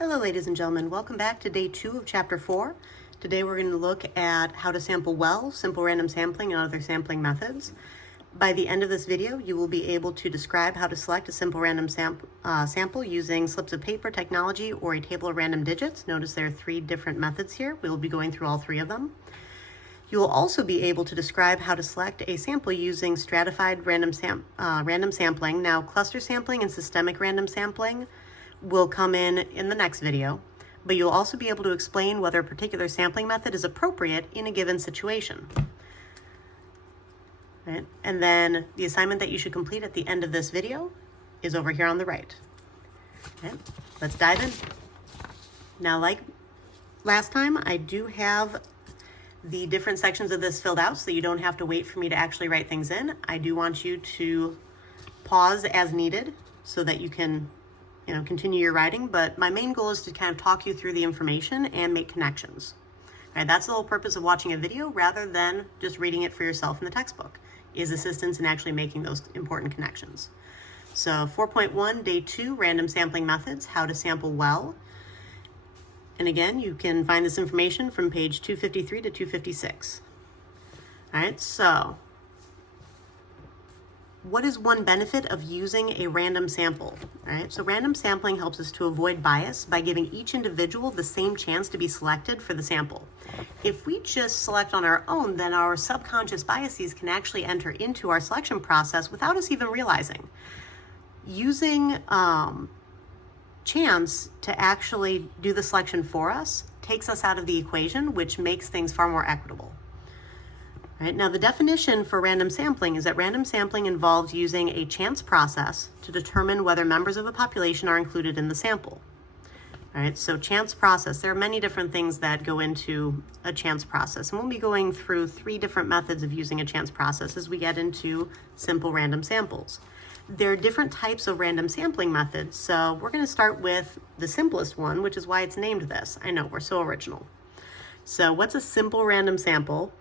Hello ladies and gentlemen, welcome back to day 2 of chapter 4. Today we're going to look at how to sample well, simple random sampling, and other sampling methods. By the end of this video, you will be able to describe how to select a simple random sample using slips of paper technology or a table of random digits. Notice there are 3 different methods here. We will be going through all 3 of them. You will also be able to describe how to select a sample using stratified random sampling. Now, cluster sampling and systemic random sampling will come in the next video, but you'll also be able to explain whether a particular sampling method is appropriate in a given situation. Right? And then the assignment that you should complete at the end of this video is over here on the right. Okay, let's dive in. Now, like last time, I do have the different sections of this filled out so that you don't have to wait for me to actually write things in. I do want you to pause as needed so that you can continue your writing, but my main goal is to kind of talk you through the information and make connections. All right, that's the whole purpose of watching a video rather than just reading it for yourself in the textbook, is assistance in actually making those important connections. So 4.1, day 2, random sampling methods, how to sample well. And again, you can find this information from page 253 to 256. All right, so what is one benefit of using a random sample? All right, so random sampling helps us to avoid bias by giving each individual the same chance to be selected for the sample. If we just select on our own, then our subconscious biases can actually enter into our selection process without us even realizing. Using chance to actually do the selection for us takes us out of the equation, which makes things far more equitable. Right, now the definition for random sampling is that random sampling involves using a chance process to determine whether members of a population are included in the sample. All right, so chance process, there are many different things that go into a chance process, and we'll be going through 3 different methods of using a chance process as we get into simple random samples. There are different types of random sampling methods, so we're going to start with the simplest one, which is why it's named this. I know, we're so original. So what's a simple random sample?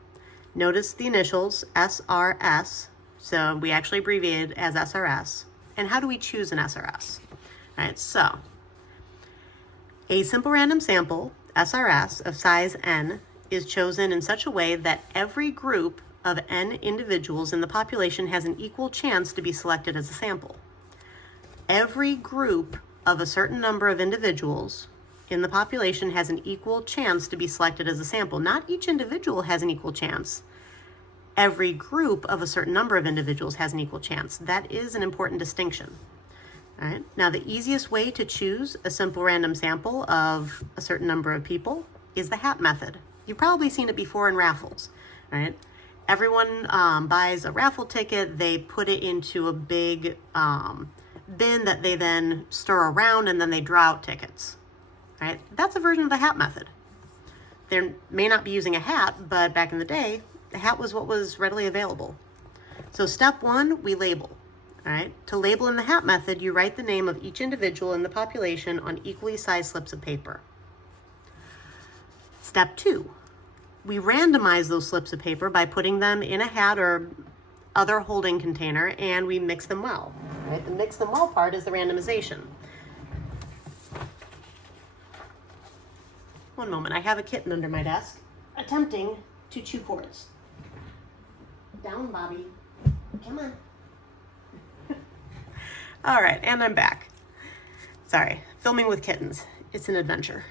Notice the initials, SRS, so we actually abbreviate it as SRS. And how do we choose an SRS? All right, so a simple random sample, SRS, of size n, is chosen in such a way that every group of n individuals in the population has an equal chance to be selected as a sample. Every group of a certain number of individuals in the population has an equal chance to be selected as a sample. Not each individual has an equal chance. Every group of a certain number of individuals has an equal chance. That is an important distinction. All right. Now, the easiest way to choose a simple random sample of a certain number of people is the hat method. You've probably seen it before in raffles. All right. Everyone buys a raffle ticket, they put it into a big bin that they then stir around, and then they draw out tickets. Right? That's a version of the hat method. They may not be using a hat, but back in the day, the hat was what was readily available. So step 1, we label. All right? To label in the hat method, you write the name of each individual in the population on equally sized slips of paper. Step 2, we randomize those slips of paper by putting them in a hat or other holding container, and we mix them well. Right? The mix them well part is the randomization. One moment, I have a kitten under my desk attempting to chew cords. Down, Bobby. Come on. All right, and I'm back. Sorry, filming with kittens. It's an adventure.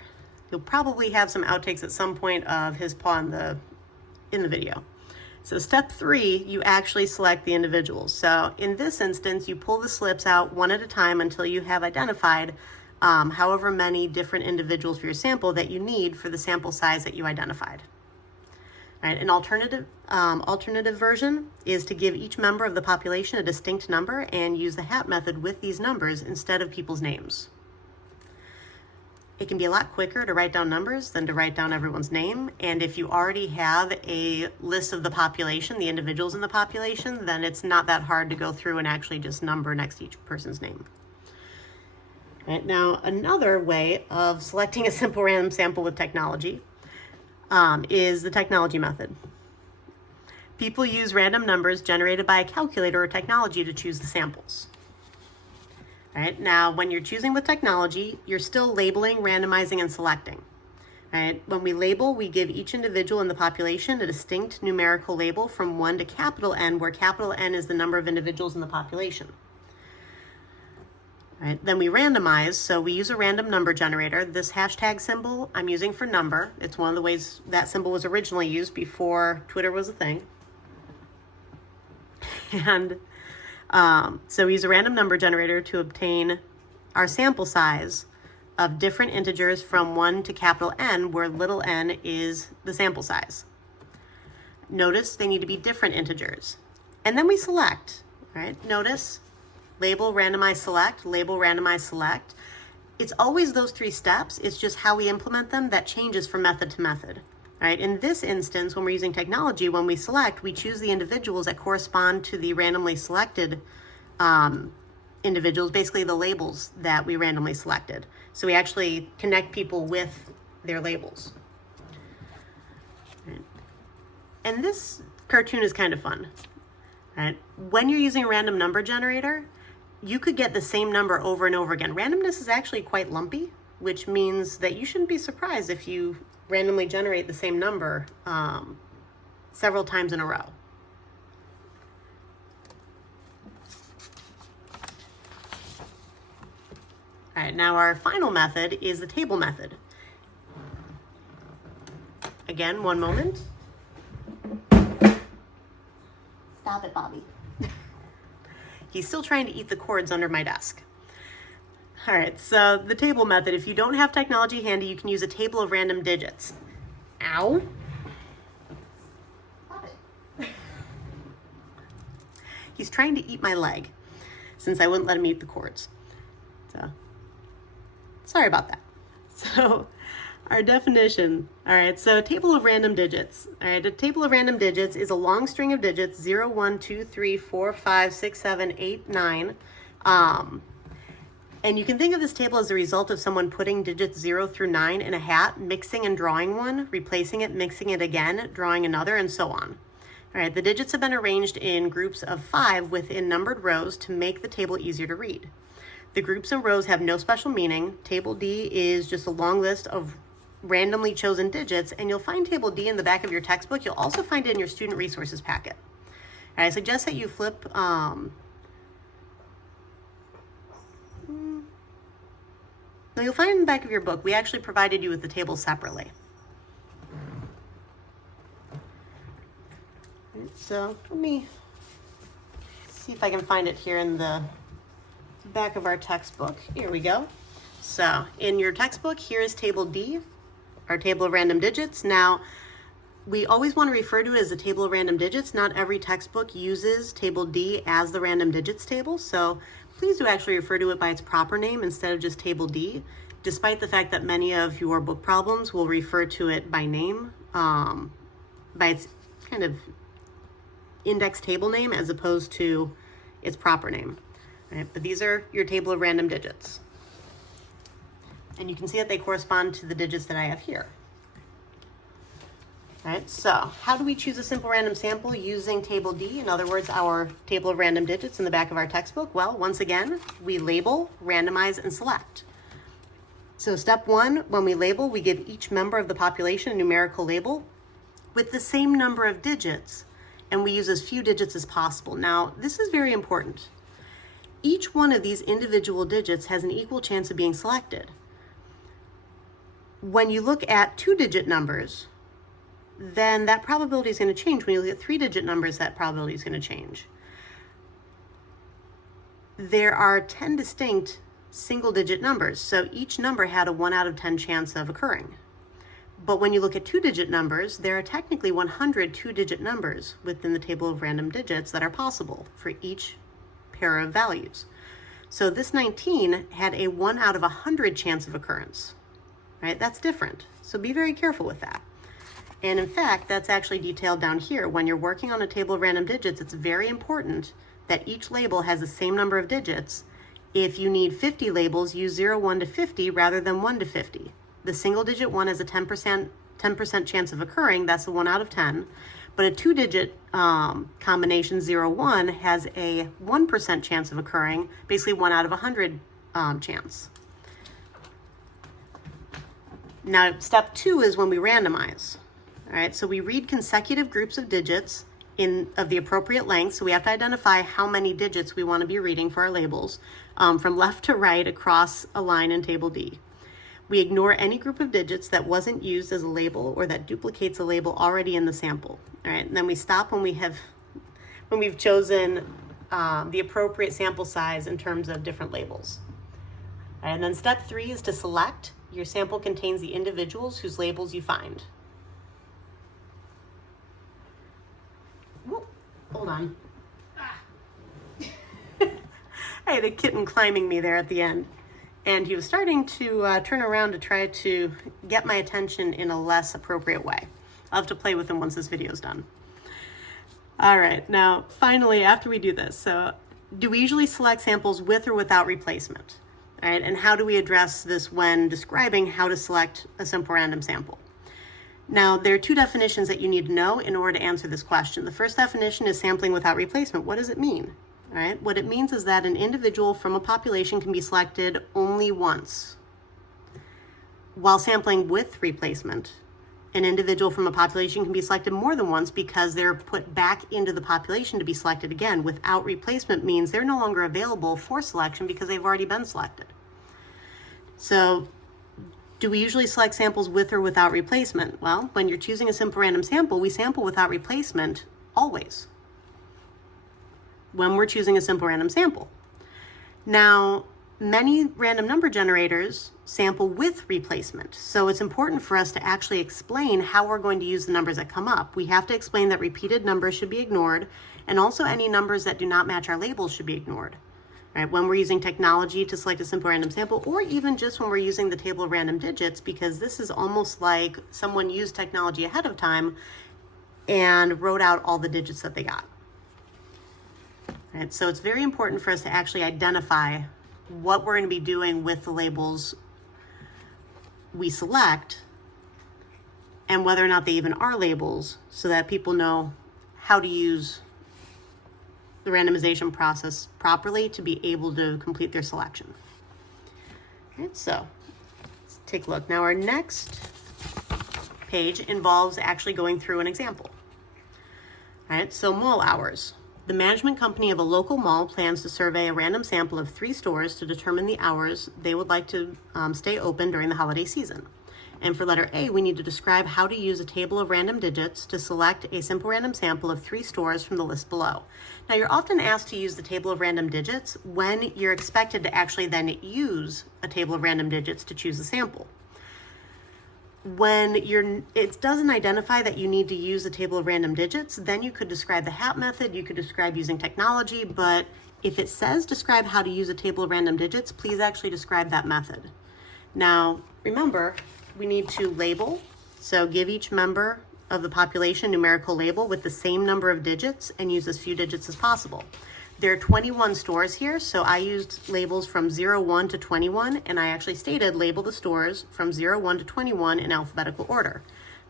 You'll probably have some outtakes at some point of his paw in the video. So step 3, you actually select the individuals. So in this instance, you pull the slips out one at a time until you have identified however many different individuals for your sample that you need for the sample size that you identified. All right, an alternative version is to give each member of the population a distinct number and use the hat method with these numbers instead of people's names. It can be a lot quicker to write down numbers than to write down everyone's name. And if you already have a list of the population, the individuals in the population, then it's not that hard to go through and actually just number next to each person's name. Right, now, another way of selecting a simple random sample with technology is the technology method. People use random numbers generated by a calculator or technology to choose the samples. Right? Now, when you're choosing with technology, you're still labeling, randomizing, and selecting. Right? When we label, we give each individual in the population a distinct numerical label from 1 to capital N, where capital N is the number of individuals in the population. Right? Then we randomize, so we use a random number generator. This hashtag symbol I'm using for number. It's one of the ways that symbol was originally used before Twitter was a thing. And so we use a random number generator to obtain our sample size of different integers from 1 to capital N, where little n is the sample size. Notice they need to be different integers. And then we select, right? Notice label, randomize, select, label, randomize, select. It's always those 3 steps. It's just how we implement them that changes from method to method. Right? In this instance, when we're using technology, when we select, we choose the individuals that correspond to the randomly selected individuals, basically the labels that we randomly selected. So we actually connect people with their labels. Right? And this cartoon is kind of fun. Right? When you're using a random number generator, you could get the same number over and over again. Randomness is actually quite lumpy, which means that you shouldn't be surprised if you randomly generate the same number several times in a row. All right, now our final method is the table method. Again, one moment. Stop it, Bobby. He's still trying to eat the cords under my desk. All right, so the table method, if you don't have technology handy, you can use a table of random digits. Ow. Stop it. He's trying to eat my leg since I wouldn't let him eat the cords. So, sorry about that. So, our definition, all right, so a table of random digits. All right, a table of random digits is a long string of digits, 0, 1, 2, 3, 4, 5, 6, 7, 8, 9. And you can think of this table as the result of someone putting digits 0 through 9 in a hat, mixing and drawing one, replacing it, mixing it again, drawing another, and so on. All right, the digits have been arranged in groups of 5 within numbered rows to make the table easier to read. The groups and rows have no special meaning. Table D is just a long list of randomly chosen digits, and you'll find Table D in the back of your textbook. You'll also find it in your student resources packet. All right, I suggest that you flip no, you'll find in the back of your book. We actually provided you with the table separately. So let me see if I can find it here in the back of our textbook. Here we go. So in your textbook, here is Table D, our table of random digits. Now, we always want to refer to it as a table of random digits. Not every textbook uses Table D as the random digits table, so please do actually refer to it by its proper name instead of just Table D, despite the fact that many of your book problems will refer to it by name, by its kind of index table name as opposed to its proper name. Right? But these are your table of random digits. And you can see that they correspond to the digits that I have here. All right, so how do we choose a simple random sample using Table D? In other words, our table of random digits in the back of our textbook. Well, once again, we label, randomize, and select. So step 1, when we label, we give each member of the population a numerical label with the same number of digits, and we use as few digits as possible. Now, this is very important. Each one of these individual digits has an equal chance of being selected. When you look at 2-digit numbers, then that probability is going to change. When you look at 3-digit numbers, that probability is going to change. There are 10 distinct single-digit numbers, so each number had a 1 out of 10 chance of occurring. But when you look at 2-digit numbers, there are technically 100 2-digit numbers within the table of random digits that are possible for each pair of values. So this 19 had a 1 out of 100 chance of occurrence, right? That's different. So be very careful with that. And in fact, that's actually detailed down here. When you're working on a table of random digits, it's very important that each label has the same number of digits. If you need 50 labels, use 0, 1 to 50 rather than 1 to 50. The single digit one has a 10% chance of occurring. That's a 1 out of 10. But a 2-digit combination 0-1 has a 1% chance of occurring, basically 1 out of 100 chance. Now, step 2 is when we randomize. All right, so we read consecutive groups of digits of the appropriate length. So we have to identify how many digits we want to be reading for our labels from left to right across a line in Table D. We ignore any group of digits that wasn't used as a label or that duplicates a label already in the sample. All right, and then we stop when we've chosen the appropriate sample size in terms of different labels. All right, and then step 3 is to select. Your sample contains the individuals whose labels you find. Whoop, hold on. I had a kitten climbing me there at the end. And he was starting to turn around to try to get my attention in a less appropriate way. I'll have to play with him once this video is done. All right, now finally, after we do this, so do we usually select samples with or without replacement? All right, and how do we address this when describing how to select a simple random sample? Now, there are 2 definitions that you need to know in order to answer this question. The first definition is sampling without replacement. What does it mean? All right, what it means is that an individual from a population can be selected only once. While sampling with replacement, an individual from a population can be selected more than once because they're put back into the population to be selected again. Without replacement means they're no longer available for selection because they've already been selected. So, do we usually select samples with or without replacement? Well, when you're choosing a simple random sample, we sample without replacement always when we're choosing a simple random sample. Now, many random number generators sample with replacement. So it's important for us to actually explain how we're going to use the numbers that come up. We have to explain that repeated numbers should be ignored, and also any numbers that do not match our labels should be ignored. Right, when we're using technology to select a simple random sample, or even just when we're using the table of random digits, because this is almost like someone used technology ahead of time and wrote out all the digits that they got. Right, so it's very important for us to actually identify what we're going to be doing with the labels we select and whether or not they even are labels, so that people know how to use the randomization process properly to be able to complete their selection. Okay, so let's take a look. Now our next page involves actually going through an example. All right, so mall hours. The management company of a local mall plans to survey a random sample of 3 stores to determine the hours they would like to stay open during the holiday season. And for letter A, we need to describe how to use a table of random digits to select a simple random sample of 3 stores from the list below. Now, you're often asked to use the table of random digits when you're expected to actually then use a table of random digits to choose a sample. When it doesn't identify that you need to use a table of random digits, then you could describe the HAP method, you could describe using technology, but if it says describe how to use a table of random digits, please actually describe that method. Now, remember, we need to label, so give each member of the population a numerical label with the same number of digits and use as few digits as possible. There are 21 stores here, so I used labels from 01 to 21, and I actually stated label the stores from 01 to 21 in alphabetical order.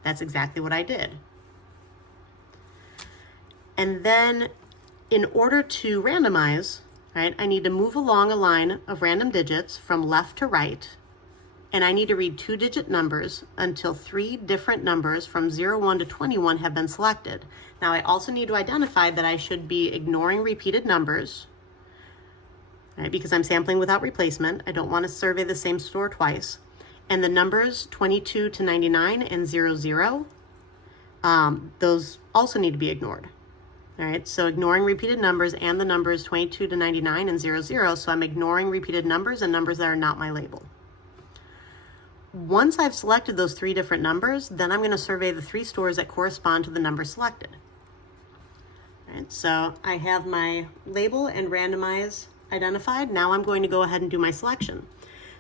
That's exactly what I did. And then in order to randomize, right, I need to move along a line of random digits from left to right, and I need to read 2-digit numbers until 3 different numbers from 01 to 21 have been selected. Now, I also need to identify that I should be ignoring repeated numbers, right, because I'm sampling without replacement. I don't want to survey the same store twice. And the numbers 22 to 99 and 00, those also need to be ignored. All right, so ignoring repeated numbers and the numbers 22 to 99 and 00, so I'm ignoring repeated numbers and numbers that are not my label. Once I've selected those 3 different numbers, then I'm going to survey the 3 stores that correspond to the number selected. All right, so I have my label and randomize identified. Now I'm going to go ahead and do my selection.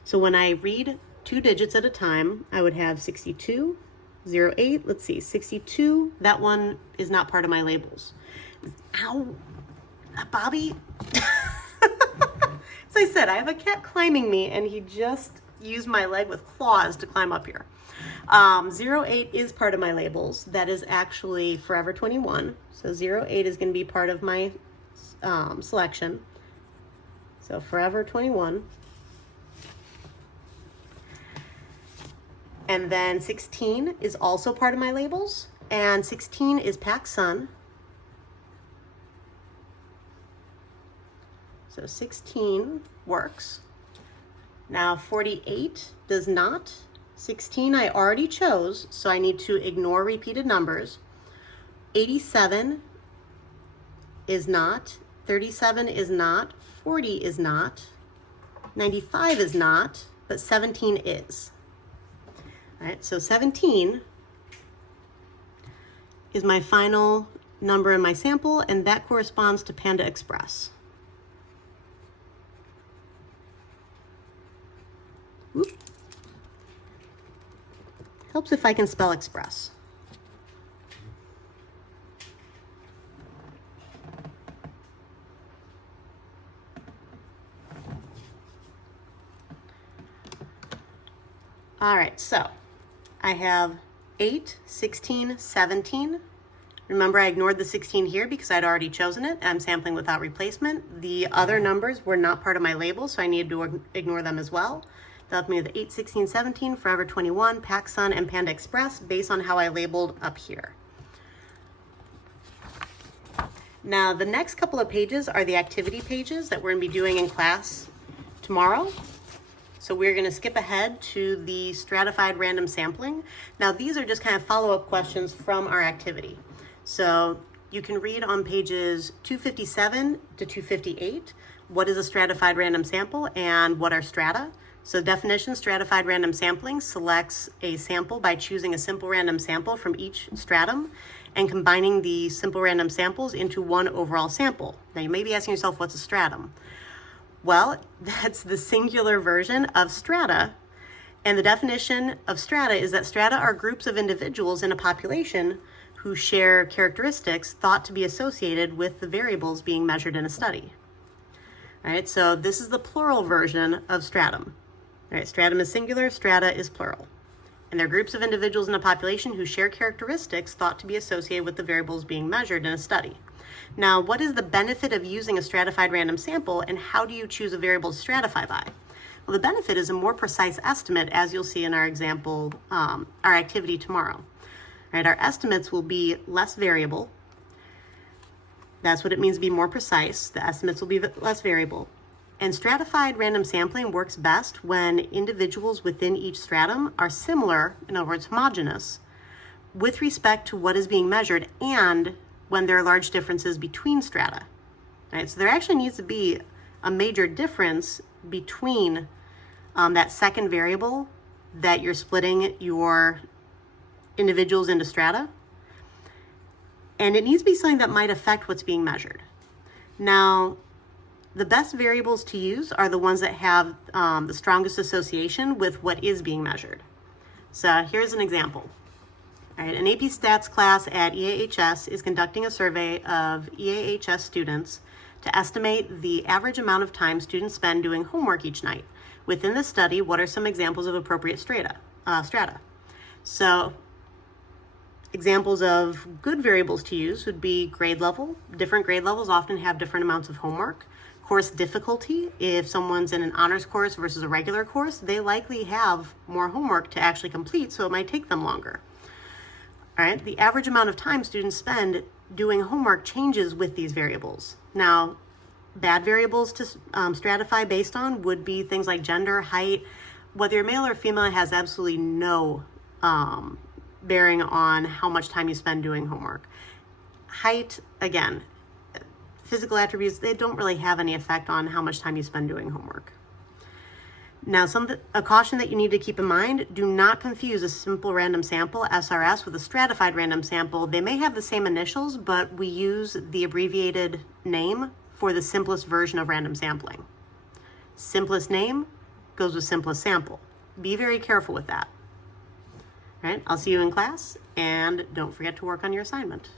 So when I read 2 digits at a time, I would have 62, 08, let's see, 62, that one is not part of my labels. Ow, Bobby. As I said, I have a cat climbing me and he just use my leg with claws to climb up here. 08 is part of my labels. That is actually Forever 21. So 08 is going to be part of my selection. So Forever 21. And then 16 is also part of my labels. And 16 is PacSun. So 16 works. Now 48 does not. 16 I already chose, so I need to ignore repeated numbers. 87 is not. 37 is not. 40 is not. 95 is not, but 17 is. All right, so 17 is my final number in my sample, and that corresponds to Panda Express. Oop. Helps if I can spell express. All right, so I have 8, 16, 17. Remember, I ignored the 16 here because I'd already chosen it. I'm sampling without replacement. The other numbers were not part of my label, so I needed to ignore them as well. That left me with 8, 16, 17, Forever 21, PacSun, and Panda Express based on how I labeled up here. Now, the next couple of pages are the activity pages that we're going to be doing in class tomorrow. So we're going to skip ahead to the stratified random sampling. Now, these are just kind of follow-up questions from our activity. So you can read on pages 257 to 258, what is a stratified random sample and what are strata. So definition, stratified random sampling selects a sample by choosing a simple random sample from each stratum and combining the simple random samples into one overall sample. Now you may be asking yourself, what's a stratum? Well, that's the singular version of strata. And the definition of strata is that strata are groups of individuals in a population who share characteristics thought to be associated with the variables being measured in a study. All right, so this is the plural version of stratum. All right, stratum is singular, strata is plural. And they're groups of individuals in a population who share characteristics thought to be associated with the variables being measured in a study. Now, what is the benefit of using a stratified random sample, and how do you choose a variable to stratify by? Well, the benefit is a more precise estimate, as you'll see in our example, our activity tomorrow. All right, our estimates will be less variable. That's what it means to be more precise. The estimates will be less variable. And stratified random sampling works best when individuals within each stratum are similar, in other words, homogeneous, with respect to what is being measured and when there are large differences between strata. All right, so there actually needs to be a major difference between that second variable that you're splitting your individuals into strata. And it needs to be something that might affect what's being measured. Now, the best variables to use are the ones that have the strongest association with what is being measured. So here's an example. All right, an AP Stats class at EAHS is conducting a survey of EAHS students to estimate the average amount of time students spend doing homework each night. Within the study, what are some examples of appropriate strata? So examples of good variables to use would be grade level. Different grade levels often have different amounts of homework. Course difficulty, if someone's in an honors course versus a regular course, they likely have more homework to actually complete, so it might take them longer. All right, the average amount of time students spend doing homework changes with these variables. Now, bad variables to stratify based on would be things like gender, height. Whether you're male or female has absolutely no bearing on how much time you spend doing homework. Height, again, physical attributes, they don't really have any effect on how much time you spend doing homework. Now, a caution that you need to keep in mind, do not confuse a simple random sample, SRS, with a stratified random sample. They may have the same initials, but we use the abbreviated name for the simplest version of random sampling. Simplest name goes with simplest sample. Be very careful with that. All right, I'll see you in class, and don't forget to work on your assignment.